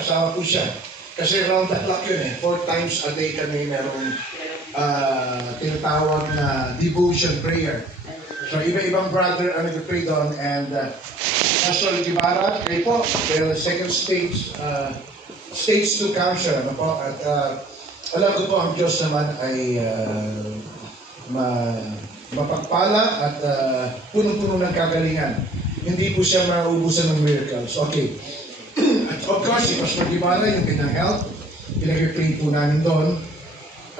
asawa po siya. Kasi round the clock yun eh. 4 times a day kami merong tinatawag na devotion prayer. So iba-ibang brother ang nag-pray doon, and Pastor Gibara, kayo po, the second stage 2 cancer. Ano po? At alam ko po ang Diyos naman ay mapagpala at punong-puno ng kagalingan. Hindi po siya maubusan ng miracles. Okay. At of course, si Pastor Gibara, yung pinang-health, pinag-pray po namin doon.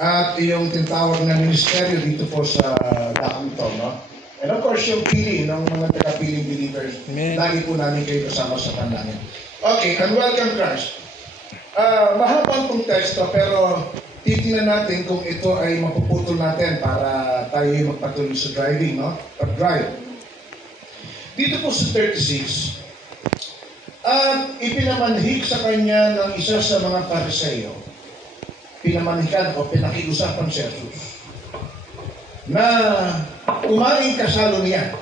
At yung tinatawag na ministeryo dito po sa daang ito, no? And of course, yung pili ng mga taga-piling believers, lagi po namin kayo kasama sa panalangin. Okay, and welcome Christ. Mahabang pong teksto, pero titingnan natin kung ito ay mapuputol natin para tayo magpatuloy sa driving, no? Pag-drive. Dito po sa 36, ipinamanhik sa kanya ng isa sa mga Pariseo. Pinamanhikan o pinakiusapan si Jesus na kumain kasalo niya.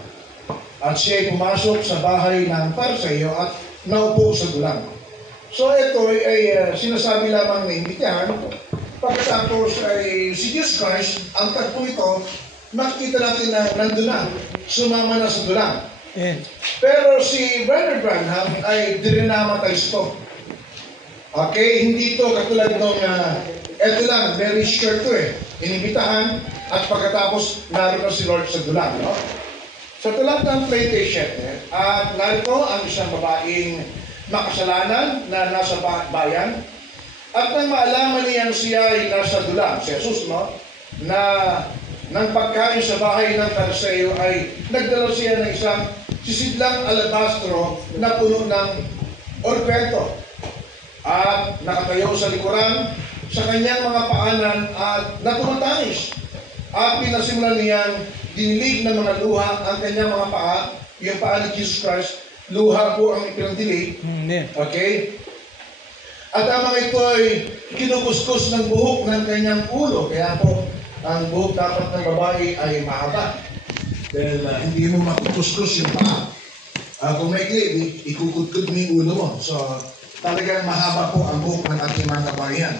At siya ay pumasok sa bahay ng Pariseo at naupo sa dulang. So ito ay sinasabi lamang na imbitahan. Pagkatapos ay si Jesus Christ, ang tagpo ito, makikita natin na nandun na, sumama na sa dulang. Pero si Brother Branham ay dirinamatay ito. Okay, hindi ito katulad nung eto lang, very short to eh. Inibitahan at pagkatapos naroon na si Lord sa dulang, no? Sa tulad ng plantation, at narito ang isang babaeng makasalanan na nasa bayan, at nang maalaman niyang siya ay nasa dulang, si Jesus, no? Na nang pagkain sa bahay ng Pariseo ay nagdala siya ng isang sisidlang alabastro na puno ng orpento at nakatayo sa likuran sa kanyang mga paanan at natumatanis at pinasimulan niyang dinilig ng mga luha ang kanyang mga paa, yung paa ni Jesus Christ, luha po ang ipinagdilig. Okay? At ang mga ito ay kinukuskus ng buhok ng kanyang ulo, kaya po ang buhok dapat ng babae ay mahaba. Dahil hindi mo makukuskus yung paa. Kung may klib, ikukudkud mo yung ulo mo. So, talagang mahaba po ang buhok ng ating mga kabayan.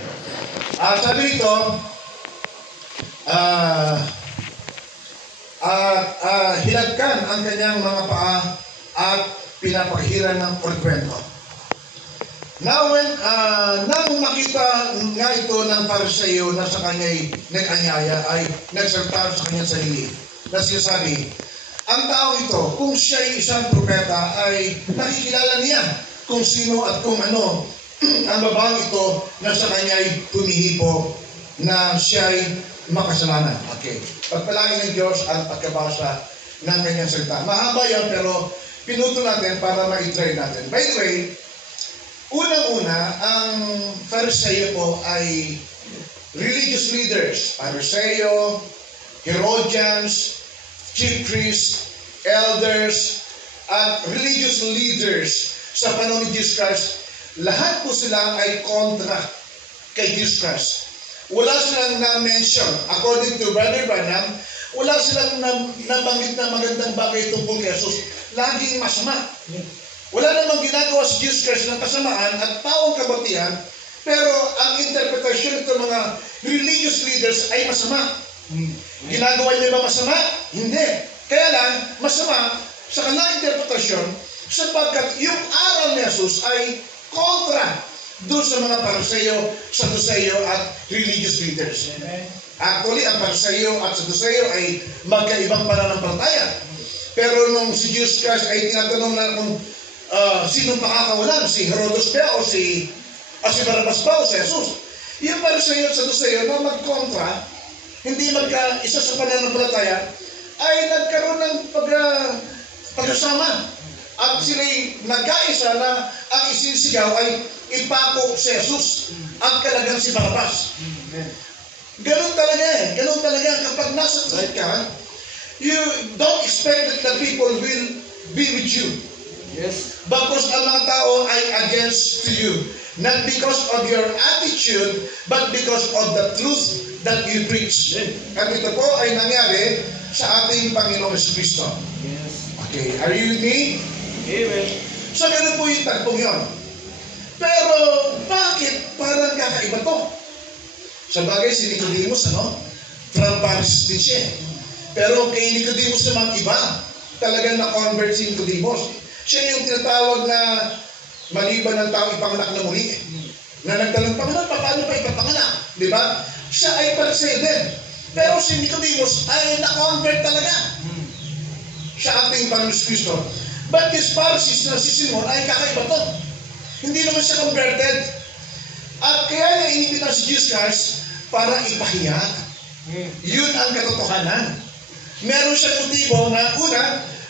Sabi ito, hinagkan ang kanyang mga paa at pinapahiran ng orpento. Now, nang makita nga ito ng Pariseo na sa kanya'y nag-anyaya, ay nagsalita sa kanyang sarili, na sinasabi, ang tao ito, kung siya'y isang propeta, ay nakikilala niya kung sino at kung ano ang babaeng ito na sa kanya'y pumihipo na siya'y makasalanan. Okay. Pagpalangin ng Diyos ang pagkabasa ng kanyang salita. Mahaba yan, pero pinuto natin para ma-try natin. By the way, unang-una, ang Pariseo po ay religious leaders. Pariseo, Herodians, chief priests, elders, at religious leaders sa panahon ni Jesus Christ. Lahat po sila ay kontra kay Jesus Christ. Wala silang na-mention. According to Brother Branham, wala silang nabanggit na magandang bagay tungkol kay Jesus. Laging masama. Wala namang ginagawa si Jesus Christ ng kasamaan at pawang kabutihan, pero ang interpretasyon ng mga religious leaders ay masama. Ginagawa niya ba masama? Hindi. Kaya lang, masama sa kanilang interpretasyon sapagkat yung aral ni Jesus ay kontra doon sa mga Pariseo, Saduseo at religious leaders. Actually, ang Pariseo at Saduseo ay magkaibang pananampalataya. Pero nung si Jesus Christ ay tinatanong na kung sinong pakakawalan, si Herodes ba o si Barabas ba o si Jesus, yung Pariseo at Saduseo na magkontra, hindi magka-isa sa pananampalataya, ay nagkaroon ng pagkasama. At sila'y nagkaisa na ang isinisigaw ay ipako si Jesus at kalagang si Barabas. Ganun talaga eh. Ganun talaga. Kapag nasa side ka, you don't expect that the people will be with you. Yes. Because ang mga tao ay against to you. Not because of your attitude, but because of the truth that you preach. At ito po ay nangyari sa ating Panginoong Jesucristo. Yes. Okay, are you with me? Amen. So, ganun po yung tagpong yun. Pero, kakaiba to. Sa bagay, si Nicodemus, from Paris din siya. Pero kay Nicodemus naman iba, talagang na-convert si Nicodemus. Siya yung tinatawag na maliban ng tao ipanganak na muli. Na nagtanong, Panginoon, paano pa ipapanganak? Di ba? Siya ay Pariseo din. Pero si Nicodemus ay na-convert talaga. Siya ating Panginoon Kristo. But his Pharisees na si Simon ay kakaiba to. Hindi naman siya converted. At kaya niya inipitan si Jesus Christ para ipahiya. Yun ang katotohanan. Meron siya motibo na una,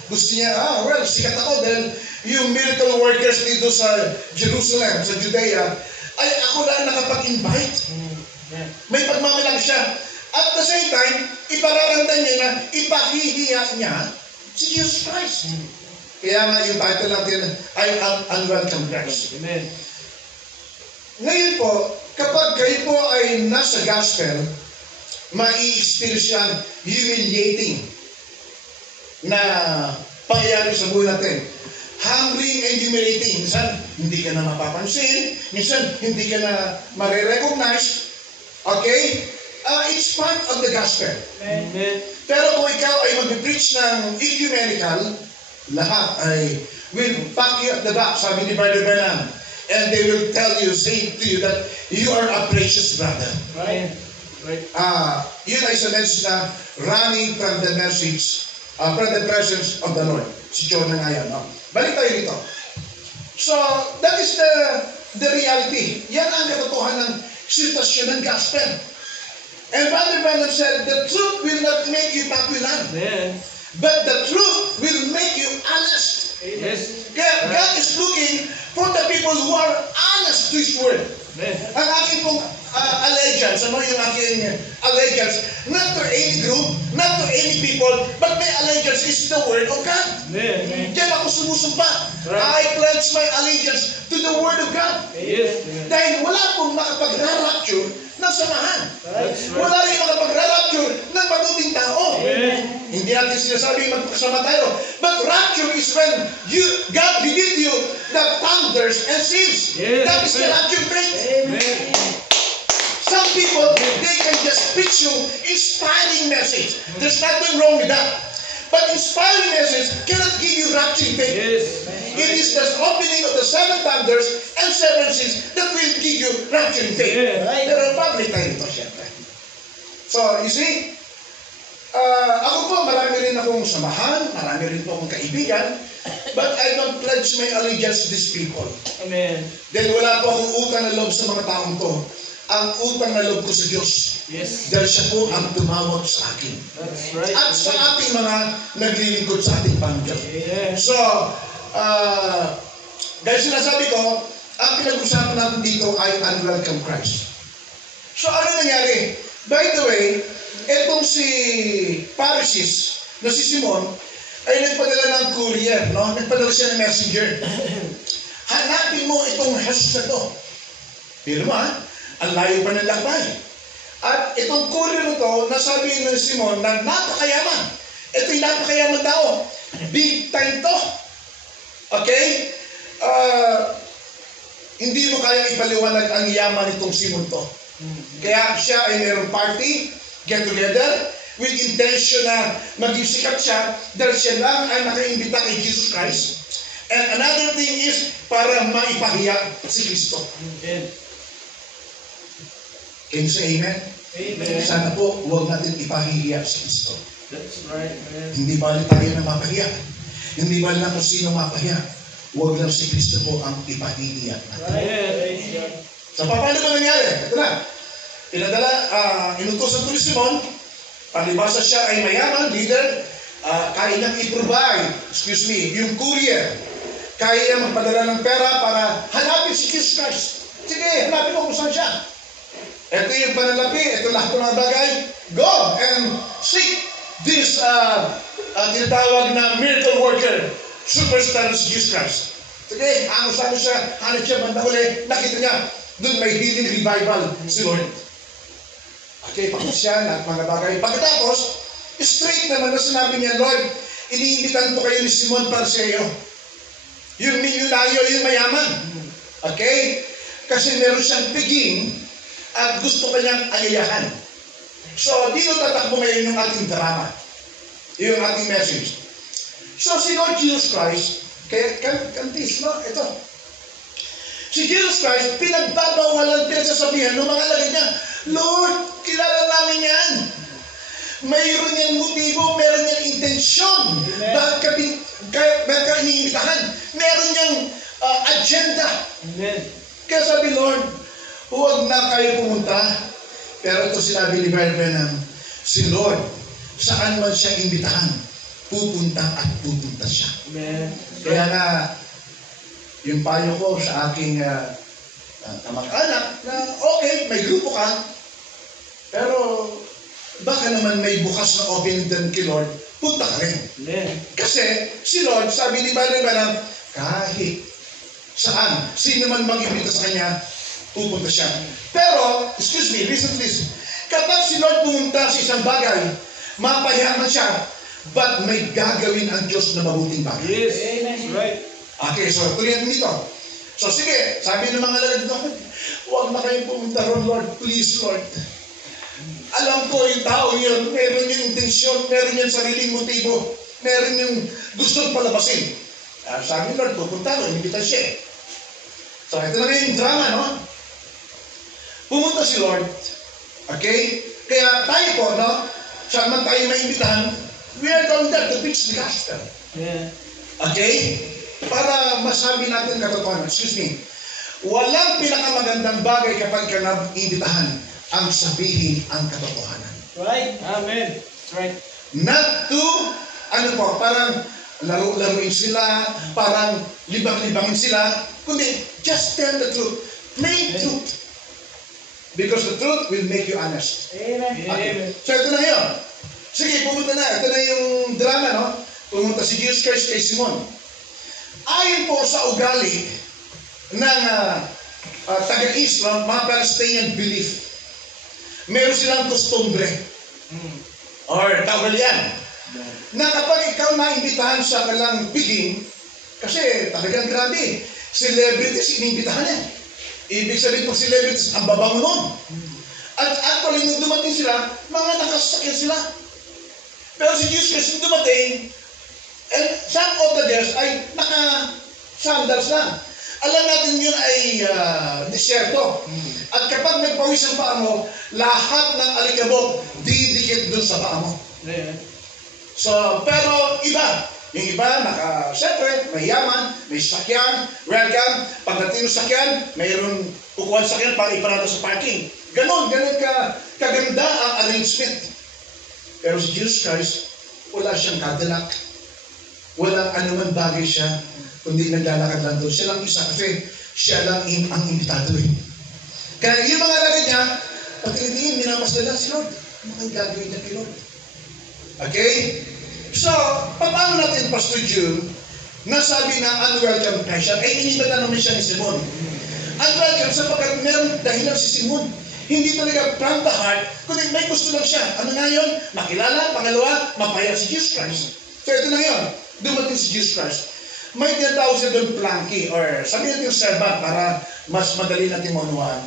gusto niya, sikat ako dahil yung miracle workers dito sa Jerusalem, sa Judea, ay ako lang nakapag-invite. May pagmamalang siya. At the same time, ipararamdam niya na ipahihiya niya si Jesus Christ. Kaya nga yung title natin ay Unwelcome Guest. Amen. Ngayon po, kapag kayo po ay nasa gospel, mai-experience yan humiliating na pangyayari sa buhay natin. Humbling and humiliating. Minsan, hindi ka na mapapansin. Minsan, hindi ka na marirecognize. Okay? It's part of the gospel. Amen. Pero kung ikaw ay mag-preach ng ecumenical, lahat ay will pack you at the back, sabi ni Brother Branham. And they will tell you, say to you that you are a precious brother. Right. Right. Yun ay sa message na running from the message, from the presence of the Lord. Si John nga yan. Balik tayo dito. So, that is the reality. Yan ang katotohanan ng sitwasyon ng gospel. And Brother Branham said, the truth will not make you popular. Amen. But the truth will make you honest. Yes. Kaya God is looking for the people who are honest to His word. Amen. Ang aking pong allegiance, yung aking allegiance, not to any group, not to any people, but my allegiance is the word of God. Amen. Diyan ako sumusumpa. Right. I pledge my allegiance to the word of God. Yes. Amen. Dahil wala pong makapag-rapture ng samahan. That's right. Wala rin makapag-rapture ng mabuting tao. Amen. Hindi natin sinasabing magkasama tayo. But rapture is when God revealed to you the thunders and sins. Yes. That is the rapture faith. Amen. Some people, they can just preach you inspiring message. There's nothing wrong with that. But inspiring message cannot give you rapture faith. Yes. It is the opening of the seven thunders and seven sins that will give you rapture faith. Yeah. Pero public tayo ito, syempre. So, you see, ako po, marami rin akong samahan, marami rin po akong kaibigan, but I don't pledge my allegiance to these people. Amen. Dahil wala po akong utang na loob sa mga taong to. Ang utang na loob ko sa Diyos. Yes. Dahil siya po ang tumawag sa akin. That's right. At sa ating mga naglilingkod sa ating Panginoon. Yeah. So, dahil sinasabi ko, ang pinag-usapan natin dito ay Unwelcome Christ. So, ano nangyari? By the way, etong si Pharisees na si Simon ay nagpadala ng courier, no? Nagpadala siya ng messenger. Hanapin mo itong Jesus na to. Pero ang layo pa ng lakbay. At itong courier na to, nasabi ng Simon na napakayaman. Ito yung napakayaman tao. Big time to. Okay? Hindi mo kayang ipaliwanag ang yaman nitong Simon to. Kaya siya ay mayroong party, get together, with intention na maging sikat siya dahil siya lang ay nakaimbita kay Jesus Christ. And another thing is para maipahiya si Kristo. Amen. Can you say amen? Amen. Sana po, huwag natin ipahiya si Kristo. That's right, man. Hindi bali tayo na mapahiya. Hindi bali na kung sino mapahiya. Huwag lang si Kristo po ang ipahiya natin. Amen. So, paano ba nangyari? Ito na. Pinadala, inutosan ko ni Simon. Palibasa siya ay mayaman, leader. Kaya niyang i-provide, yung courier. Kaya niyang magpadala ng pera para hanapin si Jesus Christ. Sige, hanapin mo kung saan siya. Ito yung panalapi, ito lahat ng mga bagay. Go and seek this tinatawag na miracle worker, superstar si Jesus Christ. Sige, ano siya, hanap siya, banda uli, nakita niya, doon may healing revival si Lord. Okay, pakasya, lahat mga bagay. Pagkatapos, straight naman na sinabi niya, Lord, iniimbitan po kayo ni Simon Pariseo. Yung milyonario, yung mayaman. Okay? Kasi meron siyang piging at gusto kanyang ayayahan. So, dito tatakbo ngayon yung ating drama. Yung ating message. So, si Lord Jesus Christ, kaya kantis, no? Ito. Si Jesus Christ, pinagbabawalan, pinagsasabihan ng mga alagad niya, Lord, kilala namin yan. Mayroon yan motibo, meron yan intensyon. Bakit ka iniimbitahan? Meron yang agenda. Amen. Kaya sabi, Lord, huwag na kayo pumunta. Pero ito sinabi ni Brother Branham, si Lord, saan man siya imbitahan, pupunta at pupunta siya. Amen. Kaya nga, yung payo ko sa aking kamag-anak na okay, may grupo ka, pero baka naman may bukas na open din kay Lord, punta ka rin. Amen. Kasi si Lord, sabi ni Brother Branham, kahit saan, sino man mag-imbita sa kanya, pupunta siya. Pero, excuse me, listen please, kapag si Lord pumunta sa isang bagay, mapayaman siya, but may gagawin ang Diyos na mabuting bagay. Yes. That's right. Okay, so tuloy natin dito. So sige, sabi ng mga lalagad doon, huwag na kayong pumunta ron, Lord. Please, Lord. Alam ko yung tao yun, meron yung intensyon, meron yung sariling motibo, meron yung gustong palabasin. Sabi Lord, pupunta ron, inimbitan siya. So ito na yung drama, no? Pumunta si Lord. Okay? Kaya tayo po, no? Saan man tayo maimbitahan, we are going there to preach the gospel. Yeah. Okay? Para masabi natin katotohanan. Excuse me. Walang pinakamagandang bagay kapag ka naimbitahan ang sabihin ang katotohanan. Right. Amen. That's right. Not to, parang laro-laruin sila, parang libang-libangin sila, kundi just tell the truth. Plain truth. Because the truth will make you honest. Amen. Okay. So ito na yun. Sige, pumunta na. Ito na yung drama, no? Pumunta si Jesus Christ kay Simon. Ayon po sa ugali ng taga-Islam, mga Palestinian belief, meron silang kostumbre or kawalian na kapag ikaw naimbitahan sa kalang piging, kasi talagang grabe, celebrities iniimbitahan yan. Ibig sabihin pag celebrities, ang babango nun. At actually, nung dumating sila, mga nakasakyan sila. Pero si Jesus Christ nung dumating, and some of the girls ay naka-sandals lang. Alam natin yun ay disyerto. At kapag nagpawis ang paa mo, lahat ng alikabok didikit dun sa paa mo. Yeah. So, pero iba. Yung iba, siyempre, may yaman, may sakyan, welcome. Pagdating ng sakyan, mayroon kukuha sa sakyan para iparada sa parking. Ganon kaganda ang arrangement. Pero si Jesus Christ, wala siyang Cadillac. Walang anuman bagay siya, kundi naglalakad lang doon. Siya lang isa kasi siya lang ang imbitado eh. Kaya yung mga lagay niya, pag tinitingin, minamasdala si Lord. Ano kang gagawin niya kay Lord? Okay? So, paano natin, Pastor June, nasabi na unwelcome na siya, ay inibatan naman siya ni Simon. Unwelcome sapagkat meron dahilan si Simon. Hindi talaga from the heart, kundi may gusto lang siya. Ano nga yun? Makilala, pangalawa, mapaya si Jesus Christ. So ito na yun. Dumating si Jesus Christ. May tinatawag siya doon planky or sabi natin yung servant para mas madali natin maunawaan.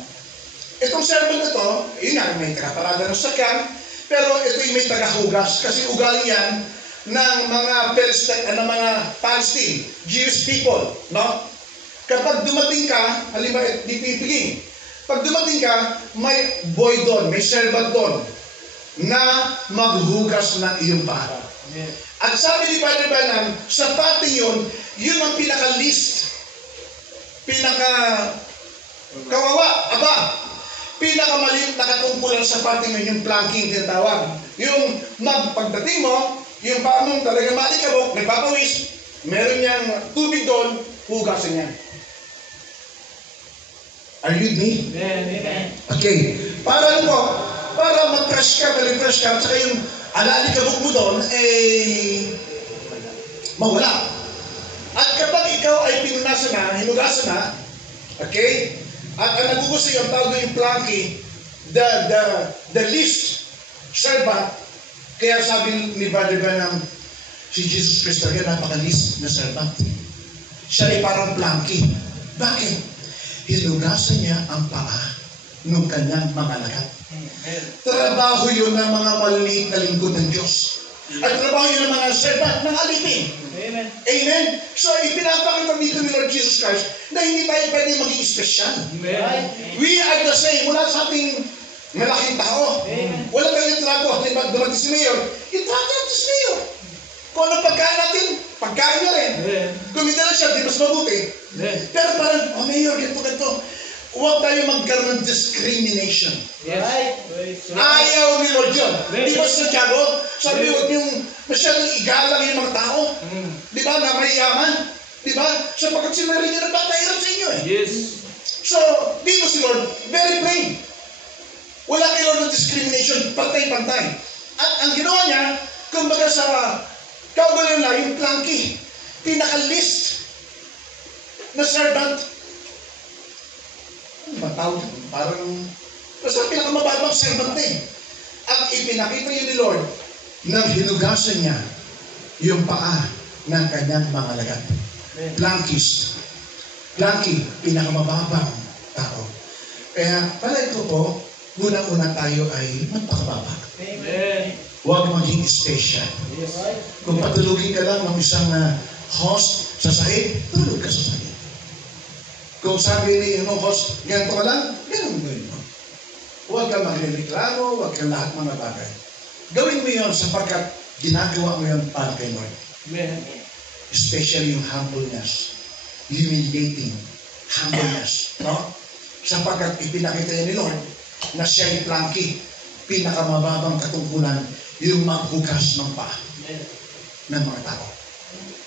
Itong servant na to, yun nga, may tagaparada ng sakyan, pero ito yung may tagahugas kasi ugali yan ng mga Palestine, Jewish people, no? Kapag dumating ka, halimbawa, dito yung piging. Pag dumating ka, may boy doon, may servant doon na maghugas ng iyong paa. Yeah. At sabi ni Father Branham, sa pati yun ang pinaka-least, pinaka-kawawa, pinakamaliit na katungkulan sa pati yun, yung planking tinatawag. Yung pagdating mo, yung paa mong talaga malikabok, nagpapawis, meron niyang tubig doon, hugasin niya. Are you with me? Amen. Okay. Para ano po? Para mag-crush ka, mag-refresh ka, at saka yung alalikabok mo doon, mawala. At kapag ikaw ay pinunasan na, hinugasan na, okay? At ang nagugusto yung tawag doon yung planky, the least servant, kaya sabi ni Brother Branham, si Jesus Christ talaga napaka-least na servant. Siya ay parang planky. Bakit? Hinugasan niya ang paa ng kanyang mga alagad. Amen. Trabaho yun ng mga maliit na lingkod ng Diyos. At trabaho yun ng mga servant ng alipin. Amen. Amen? So, ipinapakita dito ni Lord Jesus Christ na hindi tayo pwede maging espesyal. Amen. We are the same. Wala sa ating malaking tao. Amen. Wala tayong trato. Halimbawa, dumating si Mayor. Itrato natin si Mayor. Kung ano pagkain natin, pagkain niya rin. Amen. Kung hindi na siya, di mas mabuti. Amen. Pero parang, oh Mayor, ganito. Huwag tayo magkaroon ng discrimination. Yes. Right. Ayaw ni Lord yun. Amen. Di ba sa Santiago? Sabi, huwag yung masyadong igalang yung mga tao. Di ba? Na mayaman. Di ba? Sapagkat sila rin yung nagpapahirap sa inyo eh. Yes. So, dito si Lord, very plain. Wala kay Lord ng discrimination, pantay-pantay. At ang ginawa niya, kumbaga sa kaugalan na yung planky, pinaka-list na servant. Ano ba tawag? Parang, basta pinakamababang servant eh. At ipinakita yun ni Lord nang hinugasan niya yung paa ng kanyang mga alagad. Plankist. Planky, pinakamababang tao. Kaya, palagi ko po, unang-una tayo ay magpakababa. Amen. Huwag maging special. Yes. Kung patulugin ka lang ng isang host sa sahig, tulog ka sa sahig. Kung sabi ni yung host, ganito ka lang, ganun gawin mo. Huwag kang magreklamo, huwag kang lahat mga bagay. Gawin mo yun sapagkat ginagawa mo yun para kay Lord. Amen. Especially yung humbleness. Humiliating humbleness. No? Sapagkat ipinakita niya ni Lord na siya yung planky, pinakamababang katungkulan yung maghugas ng paa ng mga tao.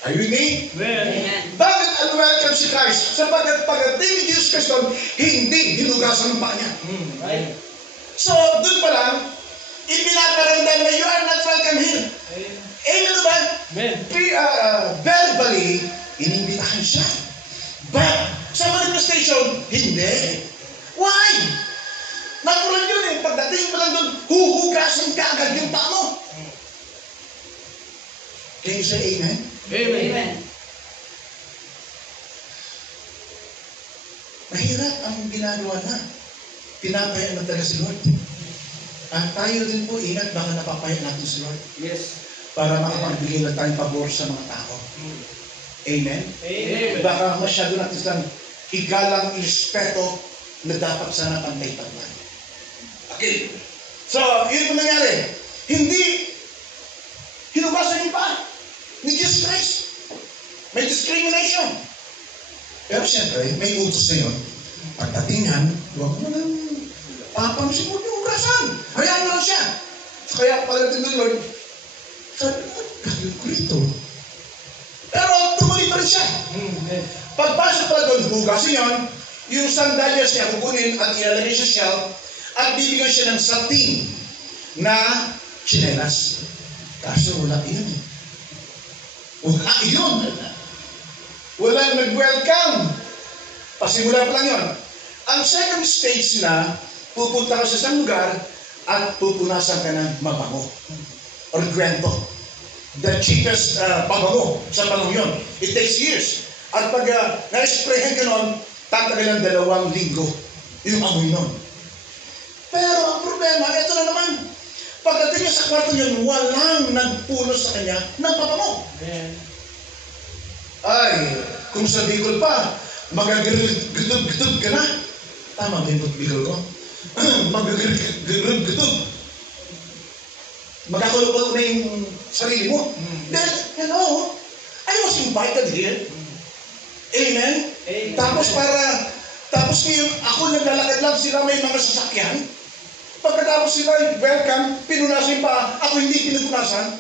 Are you with me? Amen. Bakit unwelcome si Christ? Sapagkat pagdating ni Jesus Christ doon, hindi hinugasan ng paa niya. Right. So, doon pa lang, ipinaparamdam na you are not welcome here. Amen ba? Amen. Verbally, inimbitahan siya. But, sa manifestation, hindi. Why? Natural yun eh. Pagdating mo lang doon, huhugasan ka agad yung paa mo. Can you say amen? Amen. Mahirap ang ginagawa na. Pinapaya na talaga si Lord. At tayo din po, ingat, baka napapaya natin si Lord. Yes. Para makapagbigay lang tayong pabor sa mga tao. Amen? Amen. Baka masyado natin silang igalang irespeto na dapat sana pantay-pantay. Okay. So, yun po nangyari. Hindi hinugasan yung paa ni Jesus Christ. May discrimination. Pero siyempre, may utos na yun. Pagdatingan, huwag mo nang papansin mo yung hugasan. Hayaan mo lang siya. Kaya pagdating ng Lord, sabi ko, kayo krito. Pero tumuloy pa rin siya. Pagpasok pala doon, hugasin yun, yung sandalyas niya kukunin at ilalagay sa shelf at bibigyan siya ng sating na tsinelas. Kaso wala yun. Wala yun. Walang nag-welcome. Pasimula pa lang yun. Ang second stage na, pupunta ka sa isang lugar at pupunasan ka ng mabango. Or gwento. The cheapest pabango sa panahon yun. It takes years. At pag na-sprayhan ka nun, tatagal ng 2 linggo yung amoy nun. Pero ang problema, ito na naman. Pagdating niya sa kwarto yun, walang nagpunos sa kanya ng pabango. Ay, kung sa Bicol pa, magagirug-gitub ka na. Tama ba yung Bicol ko? Magagirug-gitub. Magkakulupal na yung sarili mo. Then, hello, I was invited here. Amen? Amen. Tapos ngayon, ako naglalakad lang, sila may mga sasakyan. Pagkatapos sila welcome, pinunasan pa, ako hindi pinupunasan.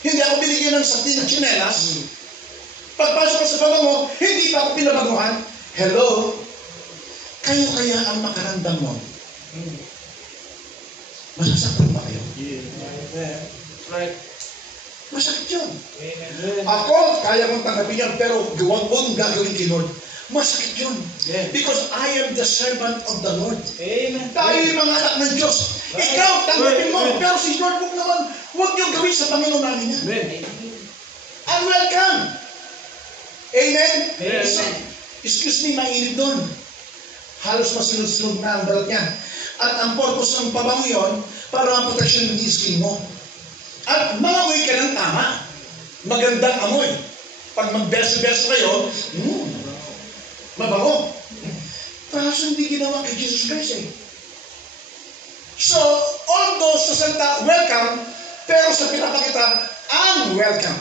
Hindi ako binigyan ng satin ng tsinelas. Pagpasok ko sa pabango, hindi pa ako pinabaguhan. Hello? Kayo kaya ang makaramdam mo? Masasaktan ba kayo? Right. Masakit yun. Amen. Ako, kaya kong tanggapin yan, pero huwag mong gagawin kay Lord. Masakit yun. Because I am the servant of the Lord. Amen. Tayo yung mga anak ng Diyos. Ikaw, tanggapin mo. Pero si Lord, huwag niyong gawin sa Panginoon namin yan. Amen. And welcome. Amen? Yes. So, excuse me, mainit doon. Halos masunod-sunod na ang balat niya. At ang purpose ng pabango yun, para maproteksyon ng skin mo. At mangamoy ka ng tama. Magandang amoy. Pag magbeso-beso kayo, mabango. Kaso hindi ginawa kay Jesus Christ eh. So, although sa salita, welcome, pero sa pinapakita, unwelcome.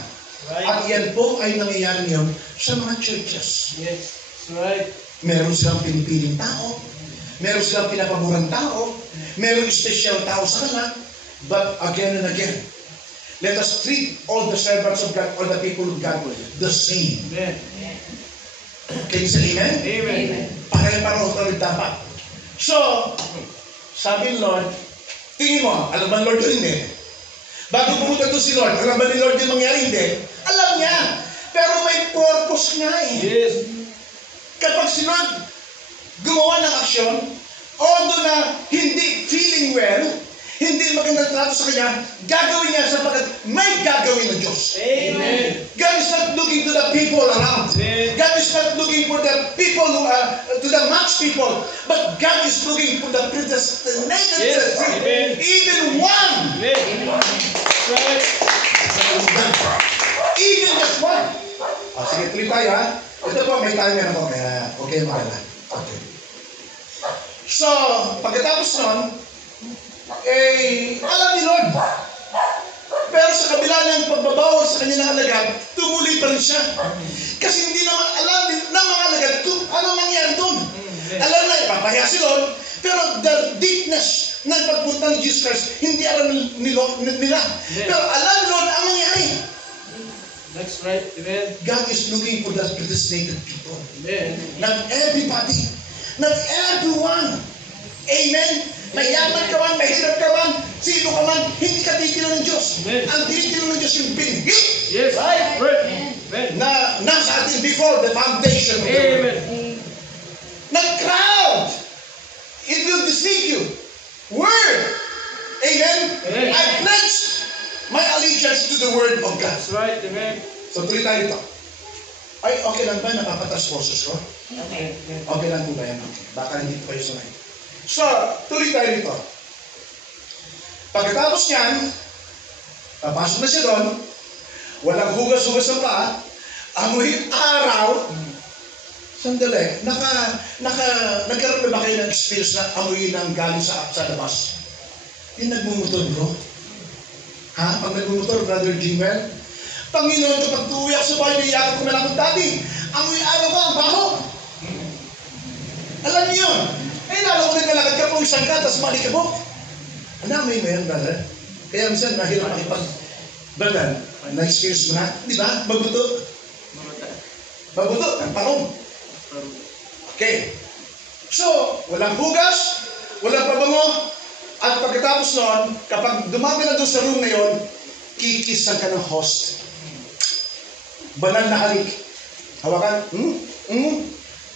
Right. At yan po ay nangyayari ngayon sa mga churches. Yes. That's right. Meron silang pinipiling tao, meron silang pinapaborang tao, meron special tao sa kanila, but again and again, let us treat all the servants of God, all the people of God, the same. Amen. Can you say amen? Amen. Pareho-pareho tayo dapat. So, sabi ng Lord, tingin mo, alam ba Lord yun hindi? Bago pumunta doon si Lord, alam ba ni Lord yung mangyari? Hindi. Alam niya. Pero may purpose nga eh. Yes. Kapag si Lord gumawa ng aksyon, although na hindi feeling well, hindi magandang trato sa kanya, gagawin niya sapagkat may gagawin ng Diyos. Amen. God is not looking to the people around. Amen. God is not looking for the people who are, to the much people, but God is looking for the predestinated. Yes. Amen. Even one. Amen. That's right. Even just one. Sige, tuloy tayo ha. Ito po, may timer ako, kaya okay magala. Okay. So, pagkatapos nun, alam ni Lord. Pero sa kabila ng pagbabawal sa kanyang alagad, tumuloy pa rin siya. Kasi hindi naman alam ng mga alagad kung ano mangyari doon. Alam na, ipapahiya si Lord, pero the deepness ng pagpunta ni Jesus Christ, hindi alam nila. Pero alam ni Lord ang mangyari. That's right. Amen. God is looking for the predestinated people. Amen. Not everybody. Not everyone. Amen. Mayaman ka man, mahirap ka man, sino ka man, hindi ka titilo ng Diyos. Amen. Ang tinitilo ng Diyos yung binhi Yes. Right. Amen. na nasa atin before the foundation of the world. Amen. Nag-crowd. It will deceive you. Word. Amen. Amen. I pledge my allegiance to the Word of God. That's right. Amen. So tuloy tayo dito. Ay, okay lang ba? Napapatas boses ko? Okay. Okay lang po ba yan? Okay. Baka hindi po kayo sanay. So, tuloy tayo dito. Pagkatapos niyan, papasok na siya doon, walang hugas-hugas ng paa, amoy araw. Sandali, nagkaroon na ba kayo ng experience na amoy ng galing sa labas? Yung nagmumotor, bro. Ha? Pag nagmumotor, Brother Jimel, Panginoon, kapag tuwi ako sa bahay, niyakap ko man akong daddy, amoy araw ka, ang baho. Alam niyo yun? Lalo ko naglalakad ka po isang ka, tapos malikabok. Amoy mo yan, brother. Kaya minsan, nahirap makipag, brother, na-experience mo na, di ba? Magbuto. Ang parong. Okay. So, walang hugas, walang pabango, at pagkatapos noon, kapag dumami na doon sa room na yun, kikisan ka ng host. Banal na halik. Hawakan,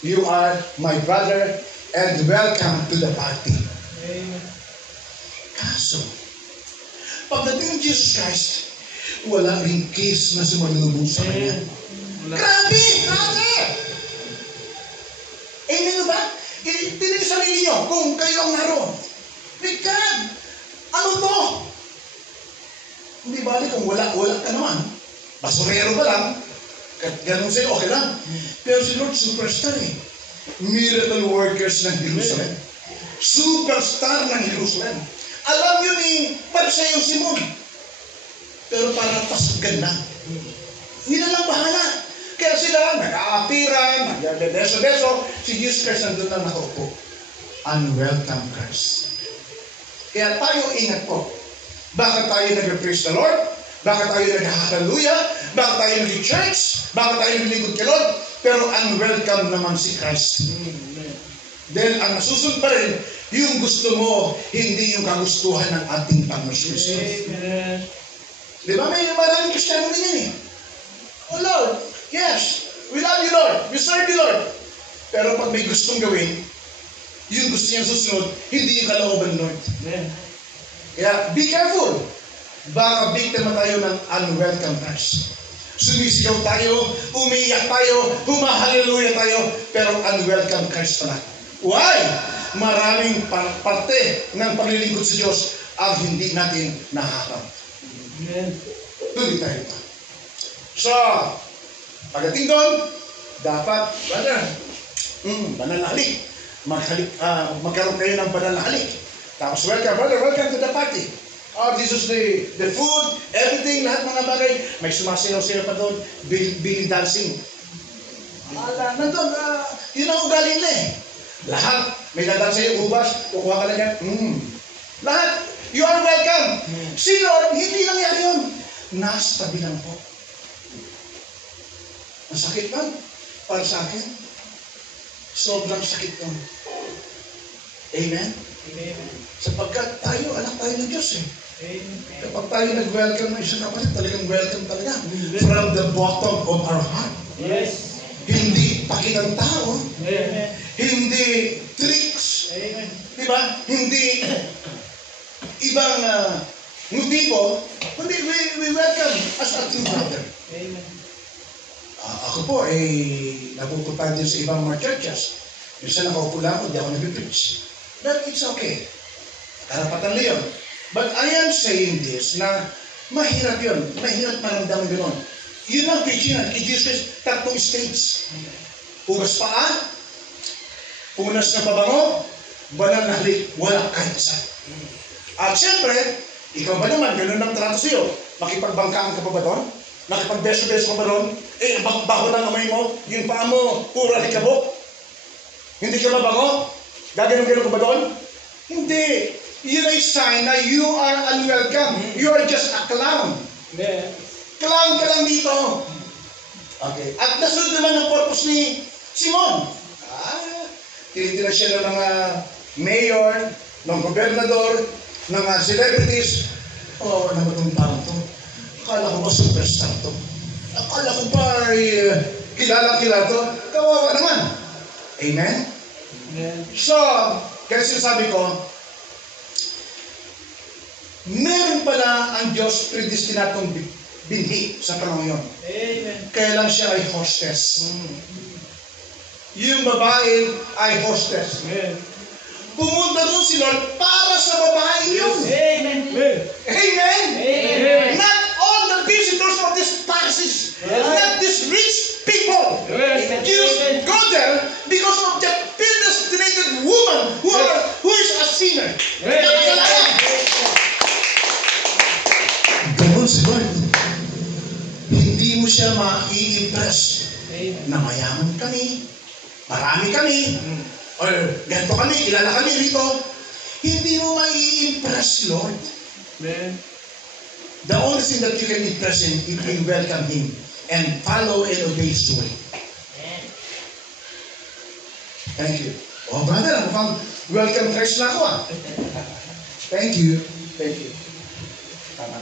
you are my brother and welcome to the party. Amen. Kaso, pagdating ng Jesus Christ, wala rin kiss na sumalubong sa kanya. Grabe! Amen ba? Tinig sarili nyo kung kayo ang naroon. My God! Ano to? Hindi bali kung wala ka naman. Basurero ka lang. Ganun sa'yo, okay lang. Pero si Lord, superstar eh. Miracle workers ng Jerusalem. Superstar ng Jerusalem. Alam nyo ni Pariseo Simon. Pero parang pasugan na. Hindi na lang bahala. Kaya sila nag-aapiran, nag-beso-beso. Si Jesus Christ nandun lang nakaupo. Unwelcome Christ. Kaya tayo ingat po. Bakit tayo nag-praise the Lord? Bakit tayo nag-hallelujah? Bakit tayo nag-church? Bakit tayo nag-lingkod kay Lord? Pero unwelcome naman si Christ. Then ang nasusunod pa rin, yung gusto mo, hindi yung kagustuhan ng ating Panginoon. Amen. Di ba may maraming Kristiyano din yan eh? Oh Lord, yes, we love you Lord, we serve you Lord. Pero pag may gustong gawin, yung gusto niyang susunod, hindi yung kalooban Lord. Amen. Kaya be careful. Baka biktima tayo ng unwelcome Christ. Sumisigaw tayo, umiiyak tayo, humahaleluya tayo, pero unwelcome Christ pala. Why? Maraming parte ng paglilingkod sa Diyos ang hindi natin naharap. Amen. Tuloy tayo pa. So, pagdating doon, dapat, brother, banal na halik. Magkaroon kayo ng banal na halik. Tapos, welcome, brother, welcome to the party. This is the food, everything, lahat mga bagay. May sumasayaw-sayaw pa doon, belly dancing. Nandun, yun ang ugali nila eh. Lahat, may dadaan sa'yo, ubas, kukuha ka na yan. Lahat, you are welcome. Si Lord, hindi nangyari yun. Nasa tabi lang po. Ang sakit lang, para sa akin. Sobrang sakit lang. Amen? Amen. Sapagkat tayo, anak tayo ng Diyos eh. Amen. Kapag tayo nag-welcome ng isang kapatid, talagang welcome talaga. From the bottom of our heart. Yes. Hindi pakitang tao. Amen. Hindi tricks. Amen. Diba? Hindi ibang motibo. Kundi we welcome as a true brother. Amen. Ako po napupunta din sa ibang mga churches. Minsan nakaupo lang ako, hindi ako nag-preach. But it's okay. Karapatan na yun. But I am saying this na mahirap yun. Mahirap maramdaman gano'n. Yun ang preaching natin. Kay Jesus Christ, 3 states. Hugas paa, punas na pabango, banal na halik, walang kahit isa. At syempre, ikaw ba naman, ganun ang trato sa'yo? Makipagbangkaan ka pa ba doon? Nakipagbeso-beso ka ba doon? Bago ng amay mo, yung paa mo, puro alikabok. Hindi ka mabango? Gaganon-ganon ka ba doon? Hindi. Yun ay sign na you are unwelcome. You are just a clown. Amen. Clown ka lang dito. Okay. At nasunod naman ang purpose ni Simon. Tinitira siya ng mga mayor, ng gobernador, ng mga celebrities. Ano ba itong tao to? Akala ko ba superstar to? Akala ko ba kilala to? Kawawa naman. Amen? Amen. So, kaya sinasabi ko, meron pala ang Diyos predestinatong binhi sa panahon yun. Amen. Kaya lang siya ay hostess. Yung babae ay hostess. Amen. Pumunta doon si Lord para sa babae yun. Amen. Amen? Amen. Not all the visitors of these Pharisees, not these rich people. Amen. Jesus go there because of the predestinated woman who is a sinner. Nakasalanan. Ganun si Lord. Hindi mo siya ma-i-impress na mayaman kami, marami kami, or ganito kami, kilala kami rito. Hindi mo ma-i-impress, Lord. Amen. The only thing that you can impress Him is you welcome Him and follow and obey His way. Thank you. Oh, brother, mukhang welcome fresh na ako Thank you. Thank you. Tama.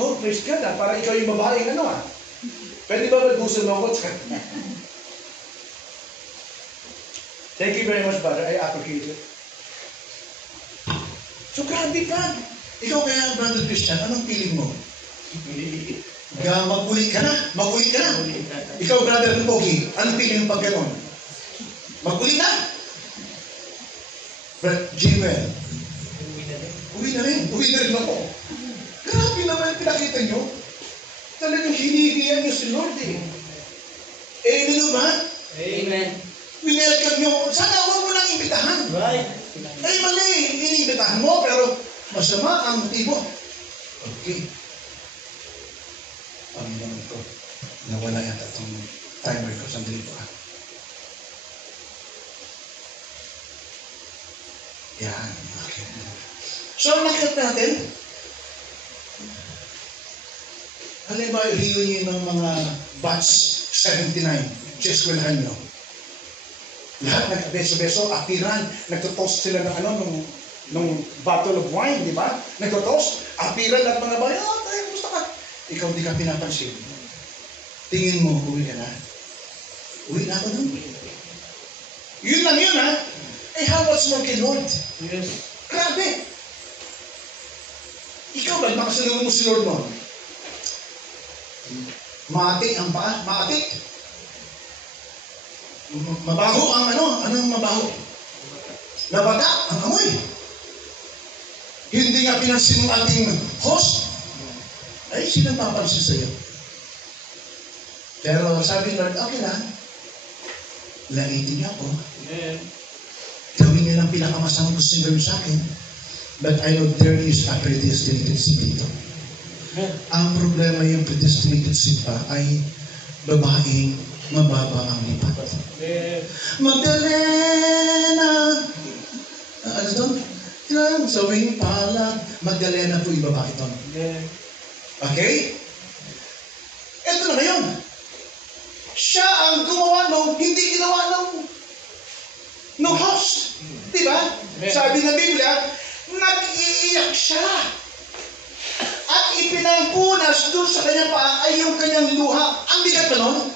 Oh, praise God para ikaw yung babaeng Pwede ba magbusan mo ako? Thank you very much, brother. I appreciate it. So, grabe pa. Ikaw kaya, brother Christian, anong feeling mo? Magkulit ka na. Magkulit ka na. Ikaw, brother Pogi, anong feeling mo pag gano'n? Magkulit na. Brother Jimel, uwi na rin ako. Grabe naman pinakita nyo. Talagang hinihiyan nyo si Lord Amen ba? Amen. Winelcome nyo. Sana huwag mo nang imbitahan. Right. Ay mali, iniimbitahan mo pero masama ang motibo. Okay. Panginoon ko, nawala yata itong timer ko. Sandali po Yan. Okay. So, nakit natin. Halimbawa, reunion ng mga batch 79 sa eskwelahan nyo. Lahat nagbeso-beso, apiran, nagtotoast sila ng nung bottle of wine, di ba? Nagtotoast, apiran at mga bayan, tayo, gusto ka. Ikaw di ka pinapansin. Tingin mo, uwi ka na. Uwi na ako nun. Yun lang yun, how much more kay Lord? Yes. Grabe. Ikaw ba, makasalungan mo si Lord noon? Maatik ang paa? Maatik? Mabaho ang anong mabaho? Nabata ang amoy. Hindi nga pinansin ng ating host. Ay, sino papansin sa'yo? Pero sabi Lord, okay lang. Laitin niya ako. Amen. Gawin niya lang pinakamasamang gusto niya gawin sa akin. But I know there is a predestinated seed dito. Ang problema yung predestinated seed pa ay babaeng mababa ang lipat. Magdalena! Ano doon? Sa wing palad, Magdalena po yung babae doon. Okay? Ito na ngayon. Siya ang gumawa hindi ginawa ng host. Diba? Sabi ng Biblia, nag-iiyak siya. At ipinampunas doon sa kanyang paa ay yung kanyang luha. Ang bigat pa nun?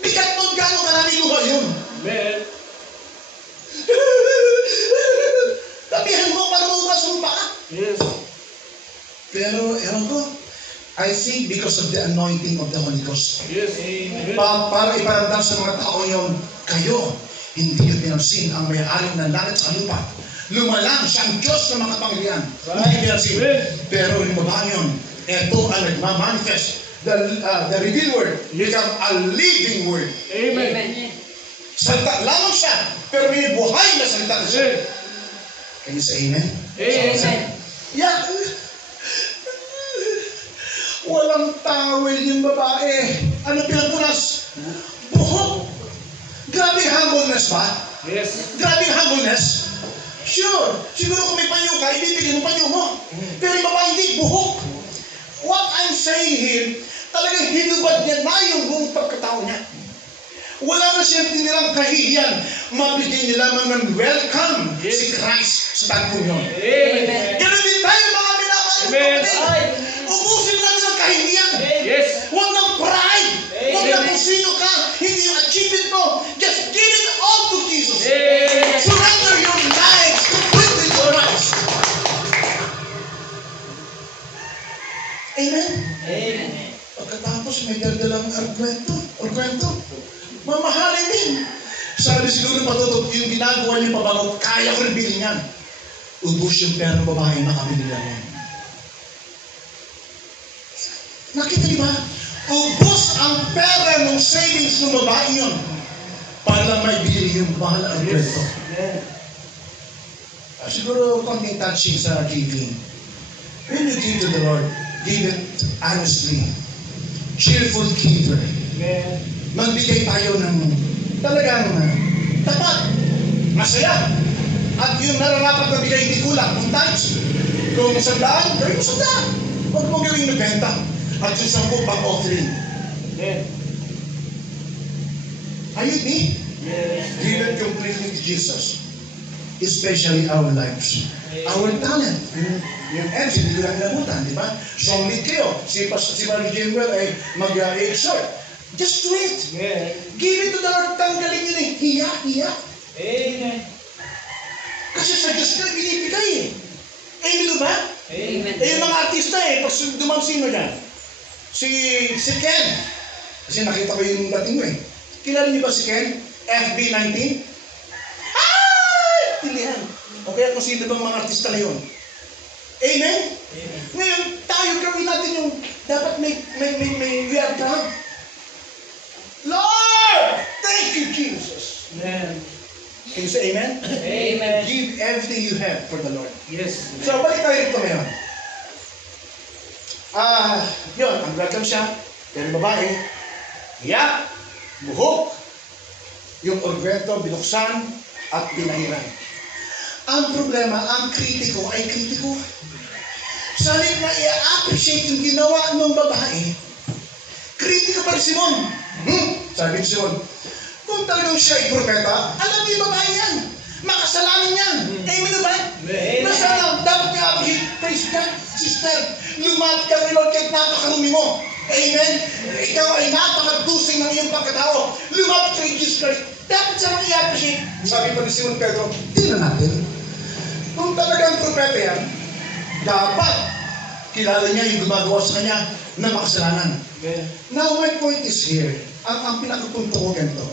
Bigat nun, gano'ng karaming luha yun? Amen. Tabihan mo para maupas mo paa. Yes. Pero, ewan ko, I think because of the anointing of the Holy Ghost. Yes. Amen. Para iparamdam sa mga tao yon, kayo, hindi nyo pinansin ang may-ari ng langit sa lupa. Lumalang siyang Diyos na makapangyarihan. Hindi pinansin. Pero yung babae yun, ito ang nagmamanifest. The revealed word become a living word. Amen. Salita lamang siya, pero may buhay na salita na siya. Can you say amen? Amen. Yeah. Walang tawel yung babae. Ano pinagpunas? Buhok. Grabe humbleness ba? Yes. Grabe humbleness. Sure. Siguro kung may panyo ka, ibibigay mo panyo mo. Pero yung babae hindi, buhok. What I'm saying here, talagang hinubad niya na yung buong pagkatao niya. Wala na siyang tinirang kahihiyan. Mabigyan niya lamang ng welcome si Christ sa tagpong yun. Amen. Ganun din tayo mga minamahal. Amen. Ubusin natin ang kahihiyan. Yes. Huwag ng pride. Huwag na kung sino ka. Hindi yung achievement mo. Just give it all to Jesus. Amen. Surrender your lives completely to Christ. Amen? Amen. Pagkatapos may daldalang kwento. Mamahalin din. Sabi siguro patutot, yung ginagawa niyo pabangot, kaya ko rin bilhin yan. Ubus yung pera ng babae, makabili lang yan. Nakita niyo ba? Ubus ang pera ng savings ng babae yun para lang may bili yung mahal ang kwento. Siguro konting touching sa giving. When you give to the Lord, give it honestly. Cheerful giver. Magbigay tayo ng talagang tapat, masaya. At yung nararapat na bigay hindi kulang. Kung times, kung 100, gawin mo 100. Huwag mo gawing 90. At yung 10 pang offering. Are you with me? Give it completely to Jesus. Especially our lives. Our talent. Yung MC, hindi ko lang nabutan, di ba? Song lead kayo. Si Mary Jimwell ay mag-exhort. Just do it. Give it to the Lord. Tanggalin yun eh. Hiya. Amen. Kasi sa Diyos ka binibigay eh. Amen ba? Amen. Yung mga artista eh, pag dumang sino dyan? Si Ken. Kasi nakita ko yung dating mo eh. Kilala niyo ba si Ken? FB19? Tilihan. O kaya kung sino bang mga artista na yun. Amen? Amen. Ngayon, tayo gawin natin yung dapat may we are proud. Lord! Thank you, Jesus. Amen. Can you say amen? Amen. Give everything you have for the Lord. Yes. So, balik tayo rito ngayon. Yun, ang welcome siya. Pero babae, hiyak, buhok, yung orgwento, binuksan, at pinahiran. Ang problema, ang kritiko ay kritiko. Sa halip na i-appreciate yung ginawa ng babae, kritiko pa rin Simon. Sabi ni Simon, kung talagang siya ay propeta, alam niyo yung babae yan. Makasalanan yan. Amen ba? Amen. Basta na, dapat niya appreciate. Praise God, sister. Lumat ka rin kahit napakarumi mo. Amen? Ikaw ay napakadusing ng iyong pagkatao. Lumapit kay Jesus Christ. Dapat siya nang i-appreciate. Sabi pa ni Simon Pedro, tingnan natin. Kung talagang propeta yan, dapat kilala niya yung gumagawa sa kanya na makasalanan. Now, my point is here. Ang pinakapunto ko ganito.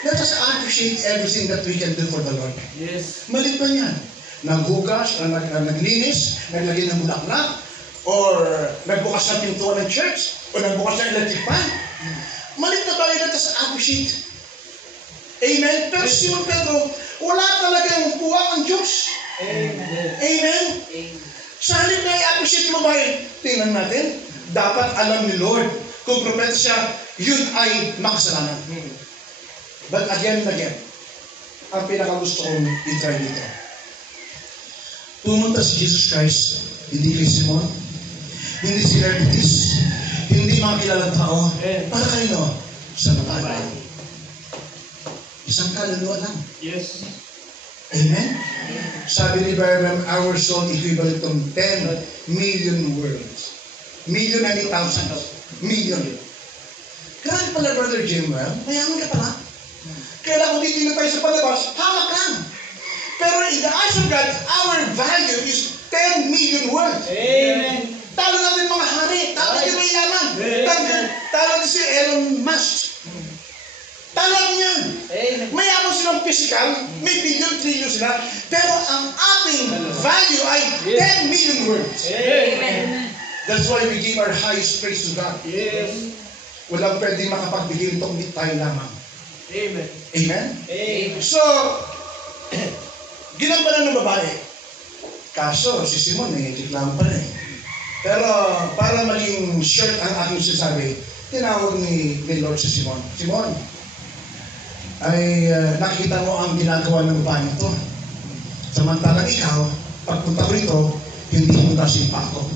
Let us appreciate everything that we can do for the Lord. Yes. Mali pa yan. Naghugas, naglinis, naglagay ng bulaklak, or nagbukas ng pintuan ng church, o nagbukas ng electric fan. Mali na bagay, let us appreciate. Amen? Pero si Simon Pedro, wala talagang kuha ang Diyos. Amen. Amen? Sa halip na i-appreciate mo ba, tingnan natin, dapat alam ni Lord, kung propeta siya, yun ay makasalanan. But again and again, ang pinakagusto kong i-try dito. Pumunta si Jesus Christ, hindi kay Simon, hindi si Herodes, hindi mga kilalang tao. Para kayo, sa babae. Isang kaluluwa lang. Yes. Amen? Sabi ni Byram, our soul equivalent to 10 million words. Million and thousands. Million. Grabe pala, Brother Jim, mayaman ka pala. Kaya kung titignan tayo sa palabas, hamak lang. Pero in the eyes of God, our value is 10 million words. Amen. Talo natin mga hari, talo natin may yaman. Talo natin si Elon Musk. Talo natin yan. Amen. Mayaman silang physical, may billion, trillion sila, pero ang ating value ay 10 million words. Amen. That's why we give our highest praise to God. Yes. Walang pwede makapagbigay nito kundi tayo lamang. Amen. Amen? Amen. So, ginampanan ng babae. Kaso, si Simon reklamo pa rin. Pero, para maging short ang aking sinasabi, tinawag ni Lord si Simon. Simon, ay nakita mo ang ginagawa ng babae ito. Samantalang ikaw, pagpunta ko rito, hindi mo nasimpa ako.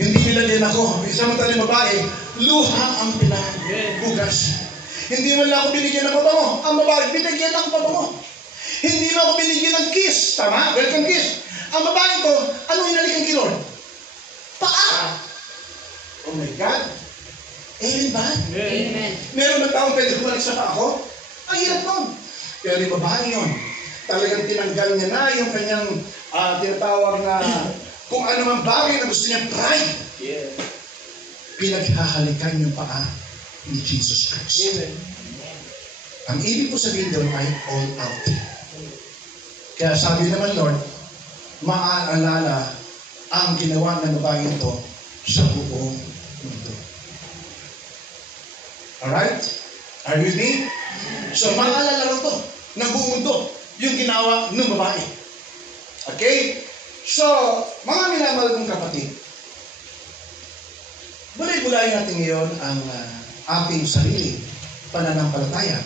Hindi nilagyan ako. Samantalang babae, luha ang pinagugas. Hindi mo lang ako binigyan ng pabango. Ang babae, binigyan ng pabango. Hindi mo ako binigyan ng kiss. Tama? Welcome kiss. Ang babae ito, ano hinalikan kay Lord? Paa. Oh my God. Amen ba? Amen. Meron ba taong pwede kumalik sa paa ko? Ang hirap nun. Pero yung babae yun, talagang tinanggal niya na yung kanyang tinatawag na kung ano mang bagay na gusto niya, pride. Yeah. Pinaghahalikan yung paa ni Jesus Christ. Amen. Ang ibig ko sabihin doon ay all out. Kaya sabi naman Lord, maaalala ang ginawa ng babae ito sa buong mundo. Alright? Are you with me? So, maaalala rin ito ng buong mundo yung ginawa ng babae. Okay? So, mga minamahal kong kapatid, bulay-bulayin natin ngayon ang ating sarili, pananampalataya.